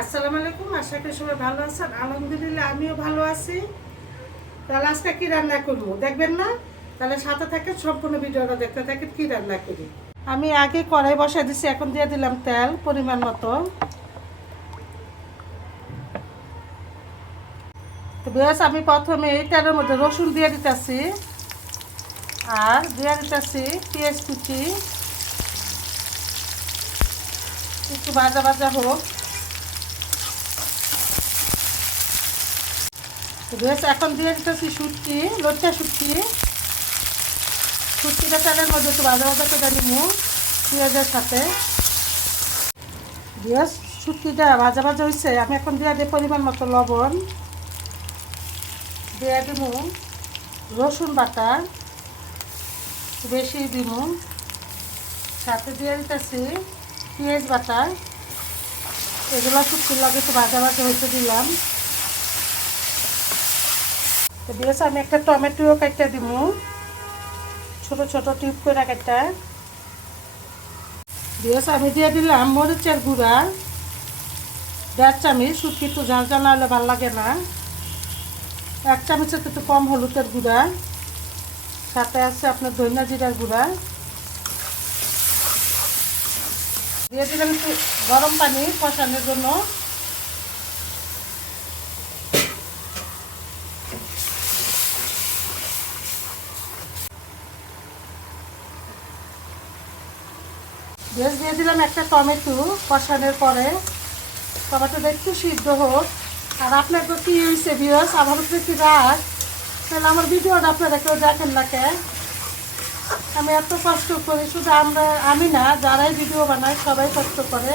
আসসালামু আলাইকুম। আশা করি সবাই ভালো আছেন। আলহামদুলিল্লাহ আমিও ভালো আছি। তাহলে আজকে কি রান্না করবো দেখবেন না? তাহলে সাথে থাকেন, সম্পূর্ণ ভিডিওটা দেখতে থাকেন কি রান্না করি। আমি আগে কড়াই বসাই দিছি, এখন দিয়ে দিলাম তেল পরিমাণ মতো। তো বেশ, আমি প্রথমে এই তেলের মধ্যে রসুন দিয়ে দিতেছি আর দিয়ে দিতেছি পেঁয়াজ কুচি। একটু ভাজা ভাজা হোক। বেশ, এখন দিয়ে দিতেছি শুটকি, লচ্চা শুটকি। শুটকিটা তেলের মধ্যে একটু ভাজা ভাজা করে নিবো পেঁয়াজের সাথে। বেশ, শুটকিটা ভাজা ভাজা হয়েছে, আমি এখন দিয়ে দিই পরিমাণ মতো লবণ, দিয়ে দিব রসুন বাটা বেশি দিব, সাথে দিয়ে দিতেছি পেঁয়াজ বাটা। এগুলো শুটকির লাগে একটু ভাজা ভাজা হইতে দিলাম। তো বেশ, আমি একটা টমেটো কাটতে দিব, ছোট ছোট টিউব করে কাটটা। বেশ, আমি দিয়ে দিলাম মরিচের গুঁড়া 1.5 চামচ। শুটকি একটু ঝাল ঝাল না হলে ভালো লাগে না। 1 চামচের একটু কম হলুদের গুঁড়া, সাথে আছে আপনার ধনিয়া জিরার গুঁড়া। দিয়ে দিলাম একটু গরম পানি কষানোর জন্য। বেশ, দিয়ে দিলাম একটা টমেটো কষানোর পরে। টমেটোটা একটু সিদ্ধ হোক। আর আপনার তো কী হয়েছে ভিউয়ার্স, আমার উপরে কি রাগ? তাহলে আমার ভিডিওটা আপনারা কেউ দেখেন না কে? আমি এত কষ্ট করি, শুধু আমি না, যারাই ভিডিও বানায় সবাই কষ্ট করে।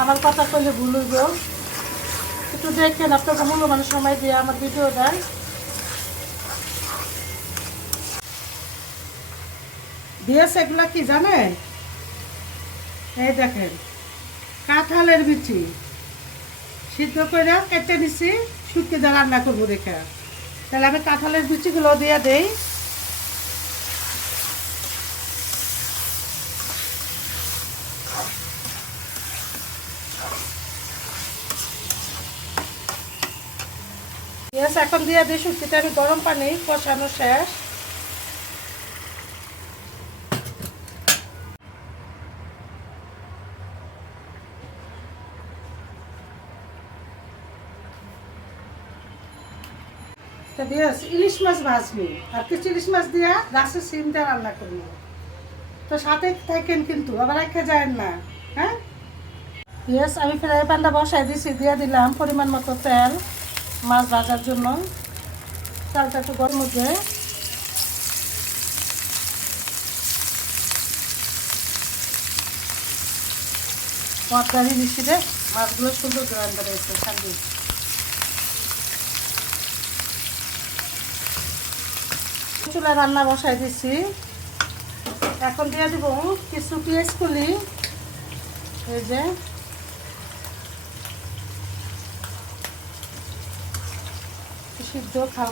আমার কথা কইলে ভুল হইব। একটু দেখেন, আপনাকে মূল্যবান সময় দিয়ে আমার ভিডিওটা। দিয়েছে এগুলা কি জানেন? এই দেখেন, কাঁঠালের বিচি সিদ্ধ করে কেটে নিছি, শুটকি দিয়ে রান্না করবো দেখে। তাহলে আমি কাঁঠালের বিচিগুলো দিয়ে দেই। গ্যাস এখন দিয়ে দিই শুটকিতে। আমি গরম পানি কষানো শেষ। তো বেশ, ইলিশ মাছ ভাজবো আর কিছু ইলিশ মাছ দিয়ে গাছের সিম দিয়ে রান্না করবো। তো সাথে থাকেন কিন্তু, আবার রেখে যায় না। হ্যাঁ, ইয়েস, আমি ফ্রাই প্যানটা বসাই দিছি, দিয়ে দিলাম পরিমাণ মতো তেল মাছ ভাজার জন্য। তেলটা একটু গরম হচ্ছে। মশলারি মিশিয়ে মাছগুলো সুন্দর গ্রান বেড়েছে সান্দি। চুলা রান্না বসাই দিছি, এখন দিয়ে দিব কিছু পেঁয়াজ কুলি। এই যে সিদ্ধ খাও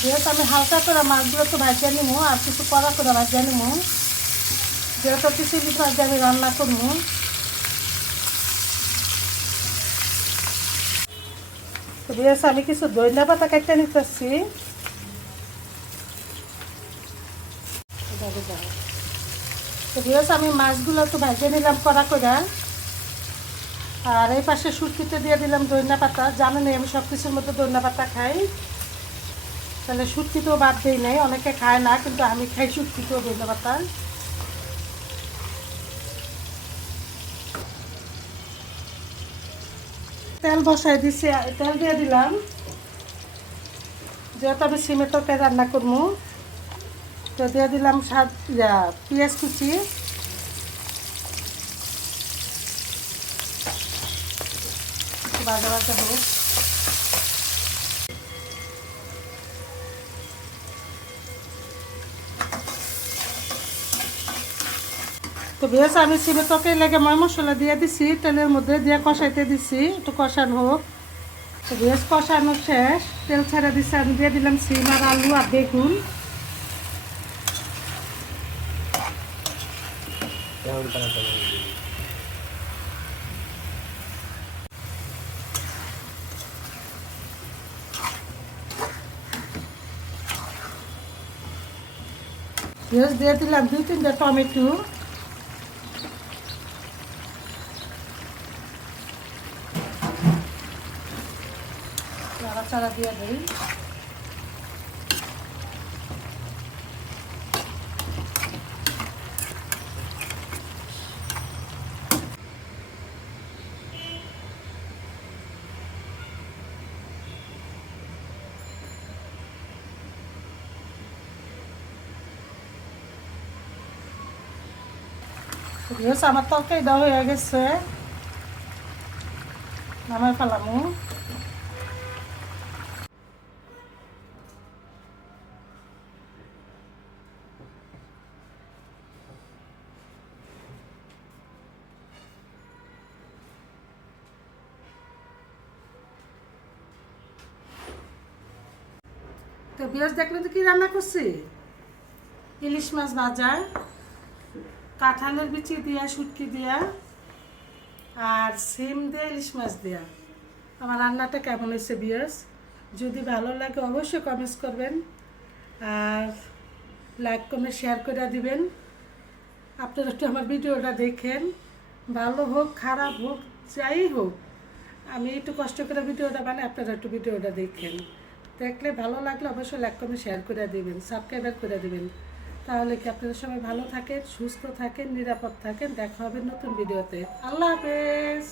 যেহেতু আমি হালকা করে মাছগুলো তো ভাজিয়ে নিব আর কিছু কড়া করে ভাজিয়ে নিব, যেহেতু কিছু ইলিশ মাছ দিয়ে আমি রান্না করবো। তো বেশ, আমি কিছু ধনিয়া পাতা কেটে নিতেছি। তো বেশ, আমি মাছগুলো তো ভাজিয়ে নিলাম কড়া করে। আর এই পাশে শুটকিতে দিয়ে দিলাম ধনিয়া পাতা। জানেন আমি সব কিছুর মধ্যে ধনিয়া পাতা খাই, তাহলে শুটকিতেও বাদ দিই নাই। অনেকে খায় না, কিন্তু আমি খাই শুটকিতেও ধনিয়া পাতা। তেল বসাই দিছি, তেল দিয়ে দিলাম। যেহেতু আমি সিমের তরকারি রান্না করবো, তো দিয়ে দিলাম পেঁয়াজ কুচি। ভাজা ভাজা হোক। তো বেশ, আমি সিমের তরকারি লেগে ময় মশলা দিয়ে দিছি, তেলের মধ্যে দিয়ে কষাইতে দিছি, একটু কষানো হোক। তো বেশ, কষানো শেষ, তেল ছেড়ে দিছি। আমি দিয়ে দিলাম সিম আর আলু আর বেগুন। কেমন কালারটা পেঁয়াজ দিয়ে দিলাম 2-3টা টমেটো। নাড়াচাড়া দিয়ে দিই। আমার তরকারিটা হয়ে গেছে, নামাই ফেলামু। তো বিয়াস দেখলে তো কি রান্না করছি, ইলিশ মাছ ভাজা, কাঁঠালের বিচি দিয়া, শুটকি দিয়া, আর সিম দিয়ে ইলিশ মাছ দিয়া। আমার রান্নাটা কেমন হয়েছে বিয়াস? যদি ভালো লাগে অবশ্যই কমেন্টস করবেন, আর লাইক কমেন্ট শেয়ার করে দিবেন। আপনারা একটু আমার ভিডিওটা দেখেন, ভালো হোক খারাপ হোক যাই হোক, আমি একটু কষ্ট করে ভিডিওটা বানাই, আপনারা একটু ভিডিওটা দেখেন। দেখলে ভালো লাগলে অবশ্যই লাইক কমেন্ট শেয়ার করে দিবেন, সাবস্ক্রাইব করে দিবেন। তাহলে কি আপনারা সবাই ভালো থাকেন, সুস্থ থাকেন, নিরাপদ থাকেন। দেখা হবে নতুন ভিডিওতে। আল্লাহ হাফেজ।